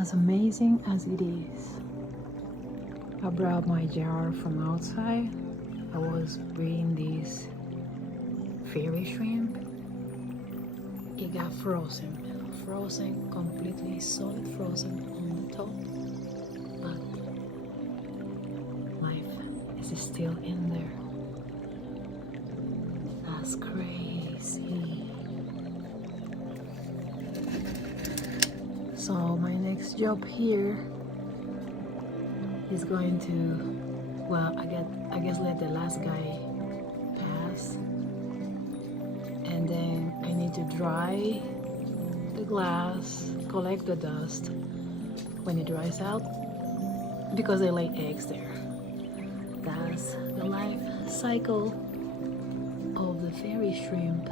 As amazing as it is, I brought my jar from outside. I was bringing this fairy shrimp. It got frozen, completely solid frozen on the top, but life is still in there. That's crazy. So my next job here is going to, well, I guess let the last guy pass, and then I need to dry the glass, collect the dust when it dries out, because they lay eggs there. That's the life cycle of the fairy shrimp.